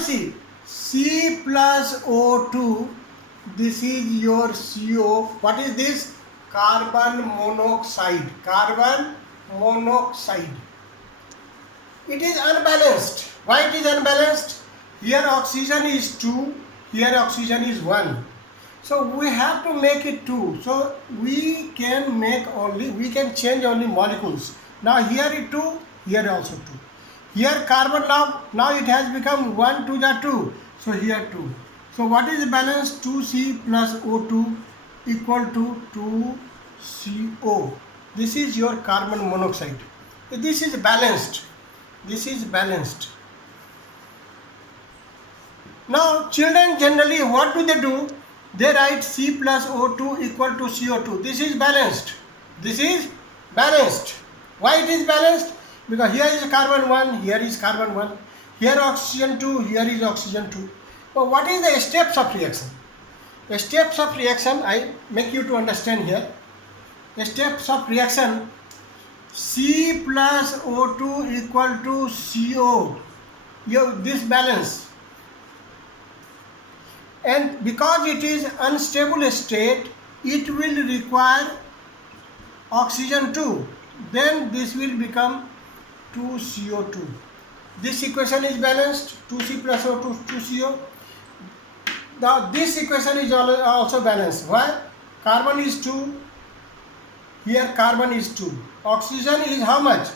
See, C plus O2, this is your CO. What is this? Carbon monoxide. Carbon monoxide. It is unbalanced. Why it is unbalanced? Here oxygen is 2, here oxygen is 1. So we have to make it 2. So we can change only molecules. Now here is 2, here also 2. Here carbon now it has become 1 to the 2. So here 2. So what is the balance? 2C plus O2 equal to 2CO. This is your carbon monoxide. This is balanced. This is balanced. Now children generally what do? They write C plus O2 equal to CO2. This is balanced. This is balanced. Why it is balanced? Because here is carbon 1, here is carbon 1. Here oxygen 2, here is oxygen 2. But what is the steps of reaction? The steps of reaction I make you to understand here. The steps of reaction, C plus O2 equal to CO. This balance. And because it is unstable state, it will require oxygen 2. Then this will become 2CO2. This equation is balanced, 2C plus O2, 2CO. Now this equation is also balanced. Why? Carbon is 2, here carbon is 2. Oxygen is how much?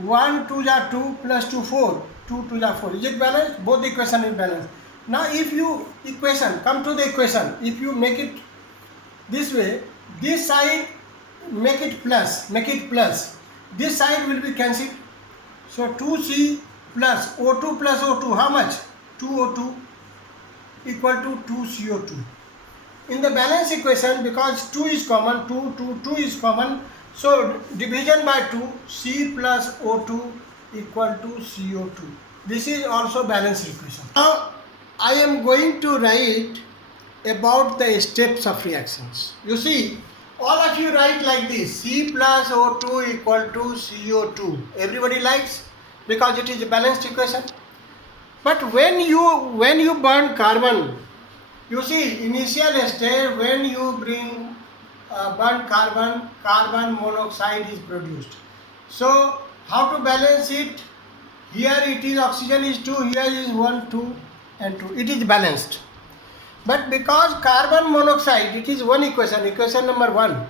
1 to the 2 plus 2, 4. 2 to the 4. Is it balanced? Both equation is balanced. Now if you come to the equation, if you make it this way, this side make it plus. This side will be cancelled. So 2C plus O2, how much? 2O2 equal to 2CO2. In the balance equation, because 2 is common, 2 is common, so division by 2, C plus O2 equal to CO2. This is also balanced equation. Now I am going to write about the steps of reactions. You see, all of you write like this, C plus O2 equal to CO2. Everybody likes, because it is a balanced equation. But when you burn carbon, you see initial state, when you burn carbon monoxide is produced. So how to balance it? Here it is oxygen is 2, here is 1, 2 and 2. It is balanced. But because carbon monoxide, it is one equation number 1.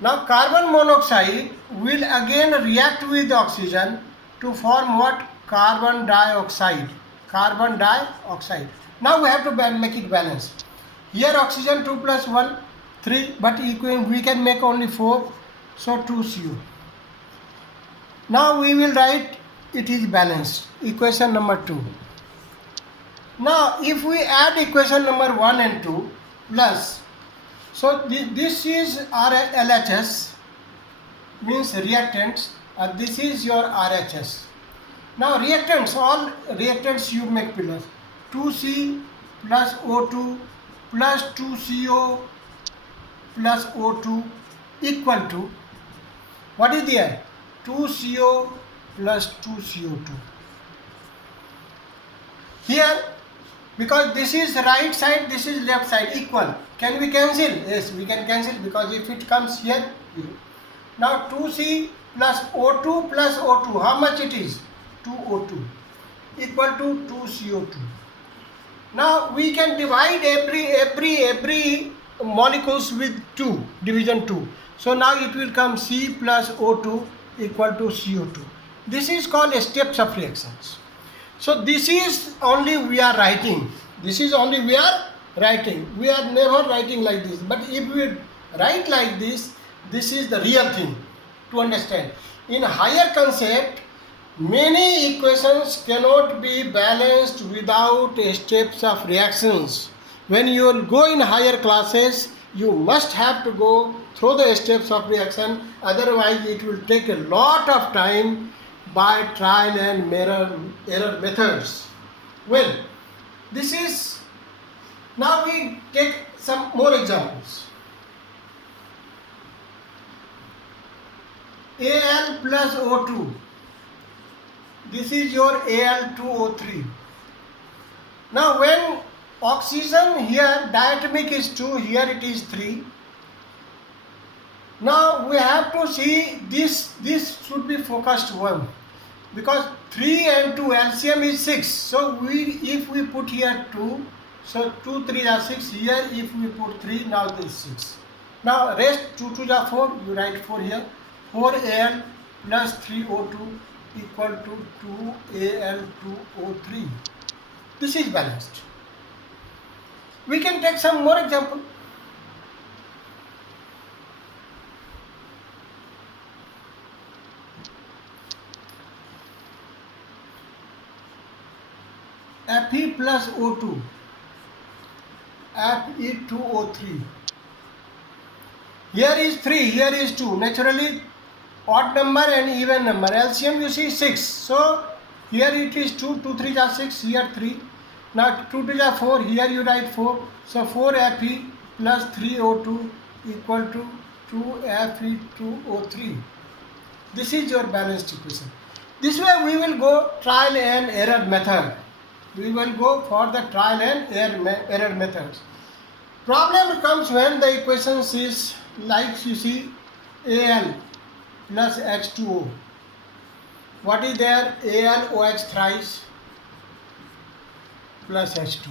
Now carbon monoxide will again react with oxygen to form what? Carbon dioxide. Now we have to make it balanced. Here oxygen 2 plus 1, 3, but we can make only 4, so 2CO. Now we will write it is balanced. Equation number 2. Now if we add equation number 1 and 2 plus, so this is LHS, means reactants, this is your RHS. Now reactants, all reactants you make plus 2C plus O2 plus 2CO plus O2 equal to, what is there? 2CO plus 2CO2. Here, because this is right side, this is left side, equal. Can we cancel? Yes, we can cancel, because if it comes here. Now 2C plus O2, how much it is? 2O2 equal to 2CO2. Now we can divide every molecules with 2, division 2. So now it will come C plus O2 equal to CO2. This is called steps of reactions. So this is only we are writing. We are never writing like this. But if we write like this, this is the real thing to understand. In higher concept, many equations cannot be balanced without steps of reactions. When you will go in higher classes, you must have to go through the steps of reaction. Otherwise, it will take a lot of time by trial and error methods. Well, this is, now we take some more examples. Al plus O2. This is your Al2O3. Now when oxygen here diatomic is 2, here it is 3. Now we have to see this should be focused 1, because 3 and 2 LCM is 6. So if we put here 2, so 2 3 are 6. Here if we put 3, now this is 6. Now rest 2 2 are 4, you write 4 here. 4Al plus 3O2 equal to 2Al2O3. This is balanced. We can take some more example. Fe plus O2, Fe2O3. Here is 3, here is 2. Naturally, odd number and even number. LCM you see 6. So here it is 2, 2 3 are 6, here 3. Now 2 2 are 4, here you write 4. So 4Fe plus 3O2 equal to 2Fe2O3. This is your balanced equation. This way we will go trial and error method. We will go for the trial and error methods. Problem comes when the equations is like you see Al plus H2O. What is there? AlOH thrice plus H2.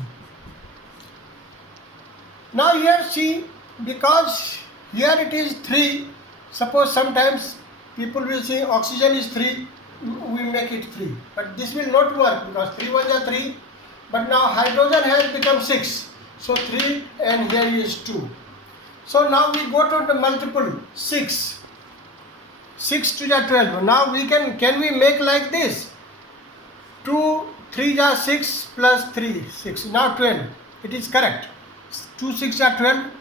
Now here see, because here it is 3, suppose sometimes people will say oxygen is 3, we make it 3, but this will not work because 3 1s are 3, but now hydrogen has become 6, so 3 and here is 2. So now we go to the multiple 6 to the 12. Now we can we make like this? 2 3 are 6 plus 3 6, now 12. It is correct. 2 6 are 12,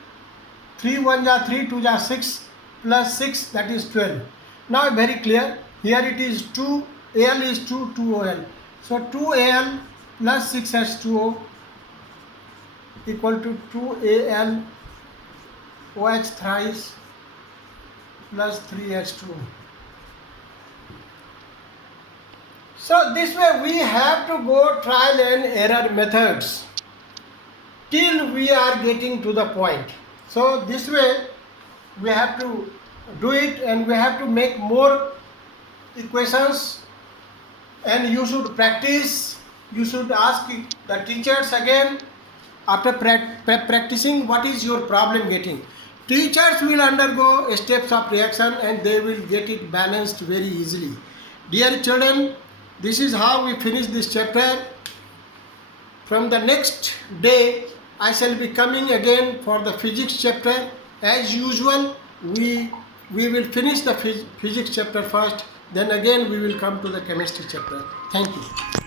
3 1s are 3, 2 are 6 plus 6, that is 12. Now very clear. Here it is 2, Al is 2, 2OL. So 2Al plus 6H2O equal to 2AlOH thrice plus 3H2O. So this way we have to go trial and error methods till we are getting to the point. So this way we have to do it, and we have to make more equations, and you should practice. You should ask the teachers again after practicing what is your problem getting. Teachers will undergo steps of reaction and they will get it balanced very easily. Dear children, this is how we finish this chapter. From the next day I shall be coming again for the physics chapter. As usual, we will finish the physics chapter first, then again we will come to the chemistry chapter. Thank you.